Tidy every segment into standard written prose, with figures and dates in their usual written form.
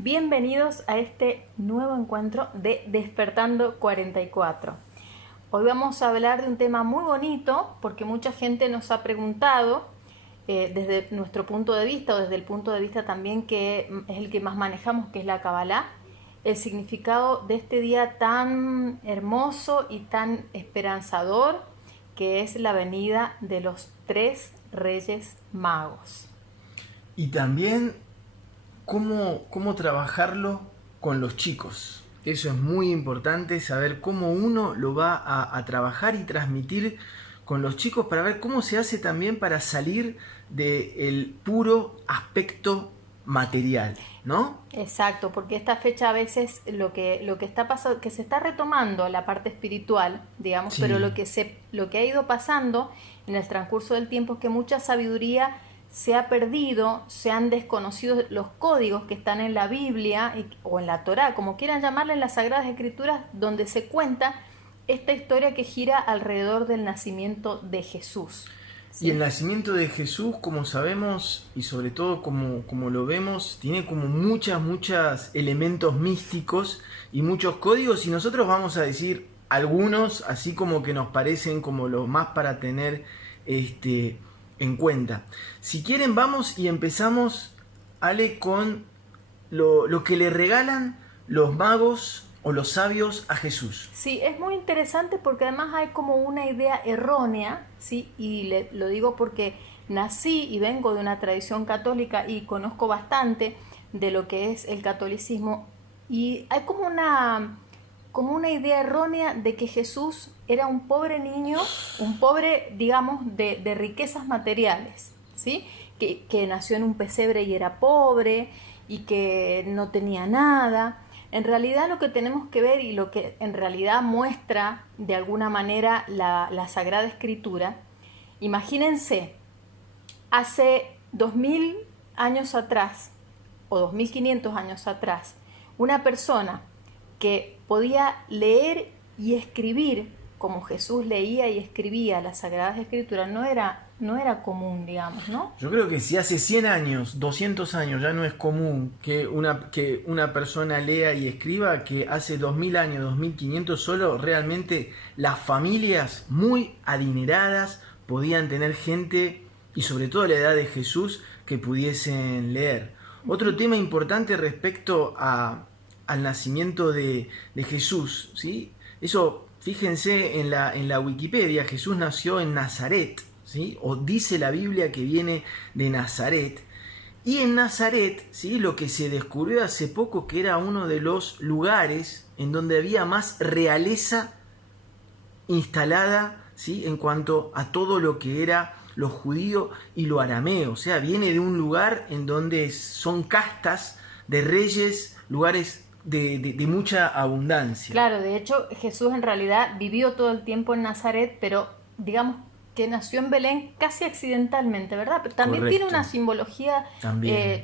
Bienvenidos a este nuevo encuentro de Despertando 44. Hoy vamos a hablar de un tema muy bonito porque mucha gente nos ha preguntado desde nuestro punto de vista o desde el punto de vista también que es el que más manejamos, que es la Kabbalah, el significado de este día tan hermoso y tan esperanzador que es la venida de los tres Reyes Magos. Y también cómo trabajarlo con los chicos. Eso es muy importante, saber cómo uno lo va a trabajar y transmitir con los chicos para ver cómo se hace también para salir del puro aspecto material, ¿no? Exacto, porque esta fecha a veces lo que está pasando, que se está retomando la parte espiritual, digamos, Sí. pero lo que ha ido pasando en el transcurso del tiempo es que mucha sabiduría se ha perdido, se han desconocido los códigos que están en la Biblia o en la Torá, como quieran llamarle, en las Sagradas Escrituras, donde se cuenta esta historia que gira alrededor del nacimiento de Jesús. ¿Sí? Y el nacimiento de Jesús, como sabemos y sobre todo como lo vemos, tiene como muchos elementos místicos y muchos códigos, y nosotros vamos a decir algunos así como que nos parecen como los más para tener en cuenta. Si quieren vamos y empezamos, Ale, con lo que le regalan los magos o los sabios a Jesús. Sí, es muy interesante porque además hay como una idea errónea, ¿sí? Y lo digo porque nací y vengo de una tradición católica y conozco bastante de lo que es el catolicismo, y hay como una idea errónea de que Jesús era un pobre niño, un pobre, digamos, de riquezas materiales, ¿sí? Que nació en un pesebre y era pobre y que no tenía nada. En realidad lo que tenemos que ver y lo que en realidad muestra de alguna manera la Sagrada Escritura, imagínense, hace 2000 años atrás o 2500 años atrás, una persona que podía leer y escribir como Jesús leía y escribía las Sagradas Escrituras no era común, digamos, ¿no? Yo creo que si hace 100 años, 200 años ya no es común que una persona lea y escriba, que hace 2000 años, 2500 solo realmente las familias muy adineradas podían tener gente, y sobre todo a la edad de Jesús, que pudiesen leer. Otro tema importante respecto al nacimiento de Jesús, ¿sí? Eso, fíjense en la Wikipedia, Jesús nació en Nazaret, ¿sí? O dice la Biblia que viene de Nazaret. Y en Nazaret, ¿sí?, lo que se descubrió hace poco, que era uno de los lugares en donde había más realeza instalada, ¿sí?, en cuanto a todo lo que era lo judío y lo arameo. O sea, viene de un lugar en donde son castas de reyes, lugares de mucha abundancia. Claro, de hecho Jesús en realidad vivió todo el tiempo en Nazaret, pero digamos que nació en Belén casi accidentalmente, ¿verdad? Pero también Correcto. tiene una simbología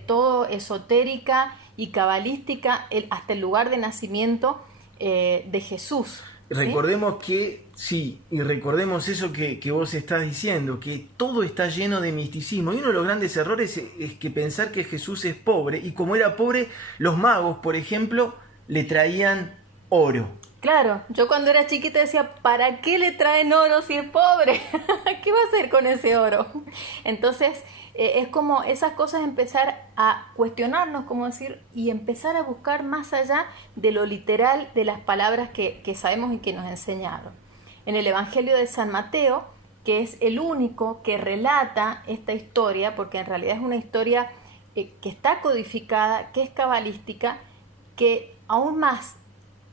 Todo esotérica y cabalística, hasta el lugar de nacimiento de Jesús. ¿Sí? Recordemos que, sí, y recordemos eso que vos estás diciendo, que todo está lleno de misticismo. Y uno de los grandes errores es que pensar que Jesús es pobre, y como era pobre, los magos, por ejemplo, le traían oro. Claro, yo cuando era chiquita decía, ¿para qué le traen oro si es pobre? ¿Qué va a hacer con ese oro? Entonces, es como esas cosas, empezar a cuestionarnos, como decir, y empezar a buscar más allá de lo literal de las palabras que sabemos y que nos enseñaron. En el Evangelio de San Mateo, que es el único que relata esta historia, porque en realidad es una historia que está codificada, que es cabalística, que aún más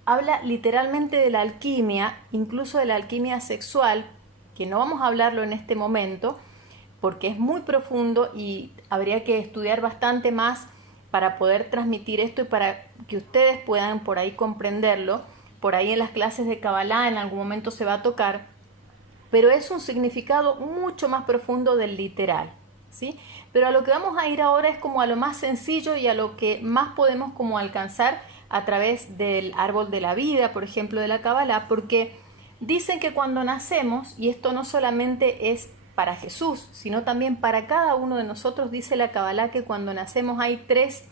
habla literalmente de la alquimia, incluso de la alquimia sexual, que no vamos a hablarlo en este momento, porque es muy profundo y habría que estudiar bastante más para poder transmitir esto y para que ustedes puedan por ahí comprenderlo. Por ahí en las clases de Kabbalah en algún momento se va a tocar, pero es un significado mucho más profundo del literal, ¿sí? Pero a lo que vamos a ir ahora es como a lo más sencillo y a lo que más podemos como alcanzar a través del árbol de la vida, por ejemplo, de la Kabbalah, porque dicen que cuando nacemos, y esto no solamente es para Jesús, sino también para cada uno de nosotros, dice la Kabbalah que cuando nacemos hay tres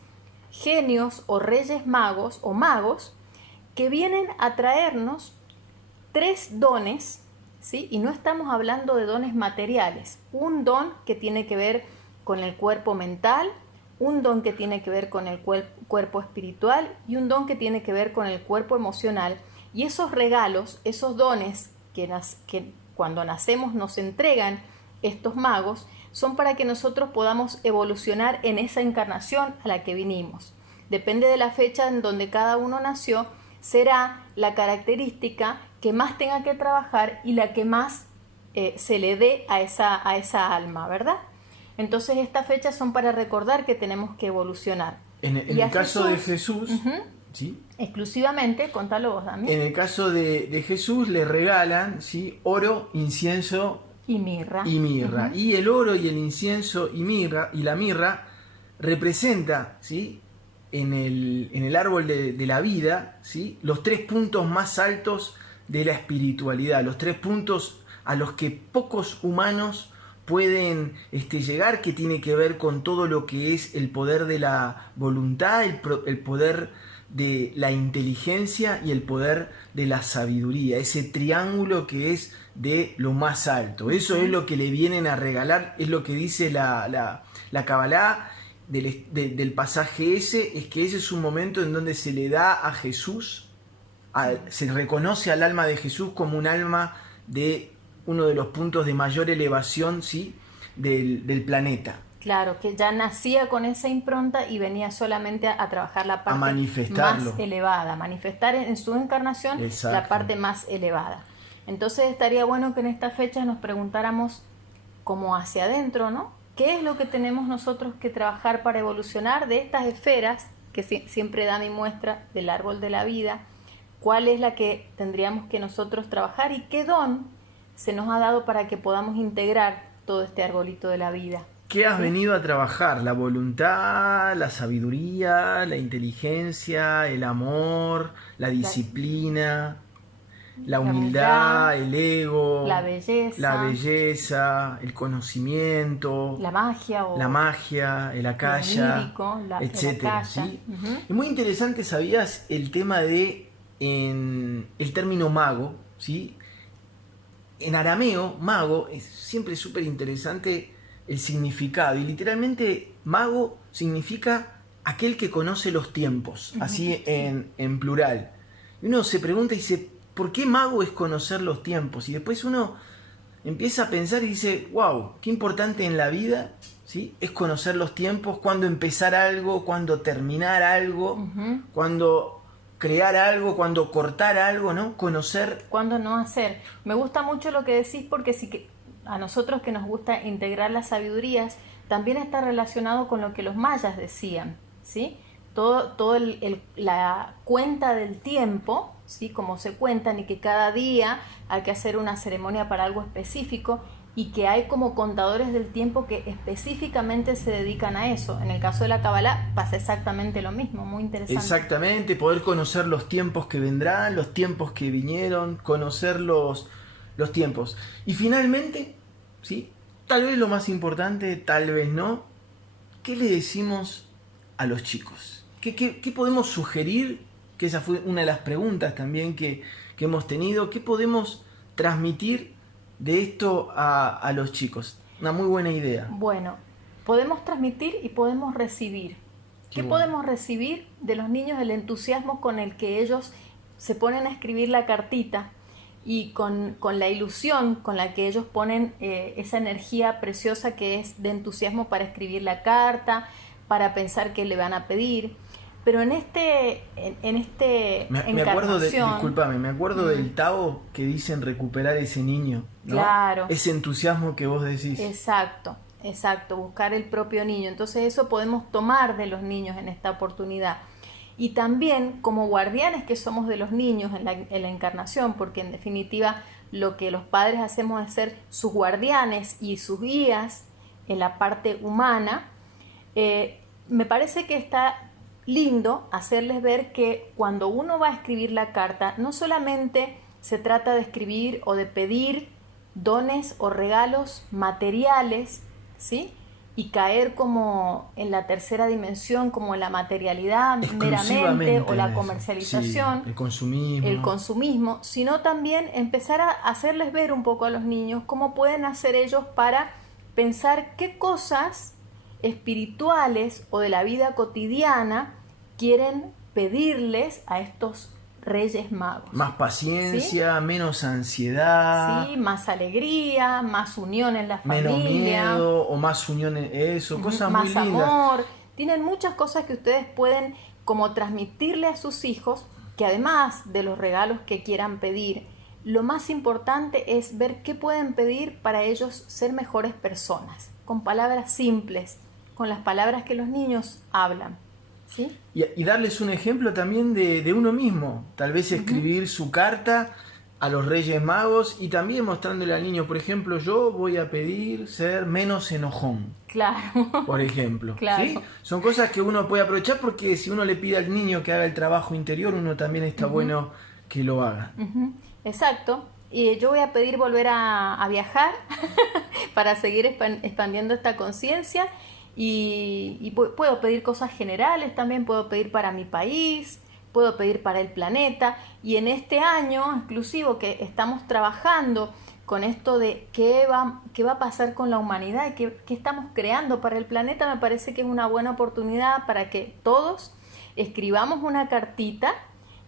genios o reyes magos o magos que vienen a traernos 3 dones, ¿sí? Y no estamos hablando de dones materiales. Un don que tiene que ver con el cuerpo mental, un don que tiene que ver con el cuerpo espiritual y un don que tiene que ver con el cuerpo emocional. Y esos regalos, esos dones que cuando nacemos nos entregan estos magos, son para que nosotros podamos evolucionar en esa encarnación a la que vinimos. Depende de la fecha en donde cada uno nació, será la característica que más tenga que trabajar y la que más se le dé a esa alma, ¿verdad? Entonces estas fechas son para recordar que tenemos que evolucionar. En el caso de Jesús, ¿sí? Exclusivamente, contalo vos, Dami. En el caso de Jesús le regalan, ¿sí?, oro, incienso y mirra. Y el oro y el incienso y la mirra representa, ¿sí?, en el árbol de la vida, ¿sí?, los 3 puntos más altos de la espiritualidad, los 3 puntos a los que pocos humanos pueden llegar, que tiene que ver con todo lo que es el poder de la voluntad, el poder de la inteligencia y el poder de la sabiduría, ese triángulo que es de lo más alto. Eso es lo que le vienen a regalar, es lo que dice la Kabbalah del pasaje ese, es que ese es un momento en donde se le da a Jesús, se reconoce al alma de Jesús como un alma de uno de los puntos de mayor elevación, ¿sí?, del planeta. Claro, que ya nacía con esa impronta y venía solamente a trabajar la parte más elevada, manifestar en su encarnación. Exacto. La parte más elevada. Entonces estaría bueno que en estas fechas nos preguntáramos como hacia adentro, ¿no? ¿Qué es lo que tenemos nosotros que trabajar para evolucionar de estas esferas que siempre da mi muestra del árbol de la vida? ¿Cuál es la que tendríamos que nosotros trabajar y qué don se nos ha dado para que podamos integrar todo este arbolito de la vida? ¿Qué has venido a trabajar? La voluntad, la sabiduría, la inteligencia, el amor, la disciplina, la humildad, el ego, la belleza, el conocimiento, la magia, el akasha, etcétera, ¿sí? Es muy interesante, ¿sabías? El tema de el término mago, ¿sí? En arameo, mago, es siempre súper interesante el significado, y literalmente mago significa aquel que conoce los tiempos, así en plural. Y uno se pregunta y dice, ¿por qué mago es conocer los tiempos? Y después uno empieza a pensar y dice, wow, qué importante en la vida, ¿sí?, es conocer los tiempos, cuándo empezar algo, cuándo terminar algo, cuándo crear algo, cuándo cortar algo, ¿no? Conocer. Cuándo no hacer. Me gusta mucho lo que decís, porque sí que a nosotros que nos gusta integrar las sabidurías, también está relacionado con lo que los mayas decían, ¿sí? Todo la cuenta del tiempo, ¿sí?, como se cuentan, y que cada día hay que hacer una ceremonia para algo específico, y que hay como contadores del tiempo que específicamente se dedican a eso. En el caso de la Kabbalah pasa exactamente lo mismo, muy interesante. Exactamente, poder conocer los tiempos que vendrán, los tiempos que vinieron, conocer los tiempos. Y finalmente, ¿sí?, tal vez lo más importante, tal vez no, ¿qué le decimos a los chicos? ¿Qué podemos sugerir? Que esa fue una de las preguntas también que hemos tenido. ¿Qué podemos transmitir de esto a los chicos? Una muy buena idea. Bueno, podemos transmitir y podemos recibir. ¿Qué podemos recibir de los niños? El entusiasmo con el que ellos se ponen a escribir la cartita, y con la ilusión con la que ellos ponen esa energía preciosa que es de entusiasmo para escribir la carta, para pensar qué le van a pedir. Pero en me acuerdo discúlpame, me acuerdo del Tao que dicen recuperar ese niño, ¿no? Claro. Ese entusiasmo que vos decís. Exacto, buscar el propio niño. Entonces eso podemos tomar de los niños en esta oportunidad. Y también como guardianes que somos de los niños en la encarnación, porque en definitiva lo que los padres hacemos es ser sus guardianes y sus guías en la parte humana. Me parece que está lindo hacerles ver que cuando uno va a escribir la carta, no solamente se trata de escribir o de pedir dones o regalos materiales, ¿sí?, y caer como en la tercera dimensión, como en la materialidad meramente Exclusivamente o la en eso. comercialización, Sí, el consumismo, sino también empezar a hacerles ver un poco a los niños cómo pueden hacer ellos para pensar qué cosas espirituales o de la vida cotidiana quieren pedirles a estos Reyes Magos. más paciencia, ¿sí? Menos ansiedad, sí, más alegría, más unión en la familia, menos miedo o más unión en eso, cosas más muy lindas. amor. Tienen muchas cosas que ustedes pueden como transmitirle a sus hijos, que además de los regalos que quieran pedir, lo más importante es ver qué pueden pedir para ellos ser mejores personas, con palabras simples, con las palabras que los niños hablan. ¿Sí? Y darles un ejemplo también de uno mismo, tal vez escribir su carta a los Reyes Magos y también mostrándole al niño, por ejemplo, yo voy a pedir ser menos enojón. Claro. Por ejemplo. Claro. ¿Sí? Son cosas que uno puede aprovechar porque si uno le pide al niño que haga el trabajo interior, uno también está bueno que lo haga. Exacto. Y yo voy a pedir volver a viajar para seguir expandiendo esta conciencia. Y puedo pedir cosas generales, también puedo pedir para mi país, puedo pedir para el planeta. Y en este año exclusivo que estamos trabajando con esto de qué va a pasar con la humanidad y qué estamos creando para el planeta, me parece que es una buena oportunidad para que todos escribamos una cartita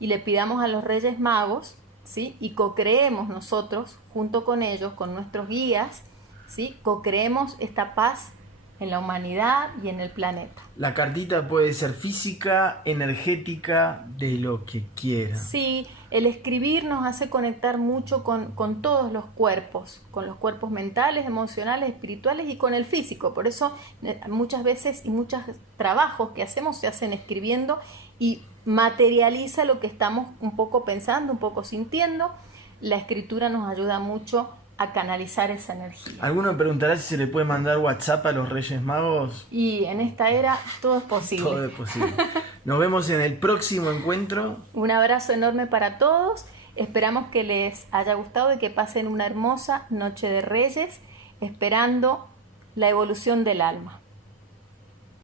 y le pidamos a los Reyes Magos, ¿sí? Y co-creemos nosotros, junto con ellos, con nuestros guías, ¿sí? Co-creemos esta paz en la humanidad y en el planeta. La cartita puede ser física, energética, de lo que quiera. Sí, el escribir nos hace conectar mucho con todos los cuerpos, con los cuerpos mentales, emocionales, espirituales y con el físico. Por eso muchas veces y muchos trabajos que hacemos se hacen escribiendo y materializa lo que estamos un poco pensando, un poco sintiendo. La escritura nos ayuda mucho a canalizar esa energía. ¿Alguno preguntará si se le puede mandar WhatsApp a los Reyes Magos? Y en esta era todo es posible. Todo es posible. Nos vemos en el próximo encuentro. Un abrazo enorme para todos. Esperamos que les haya gustado y que pasen una hermosa noche de Reyes, esperando la evolución del alma.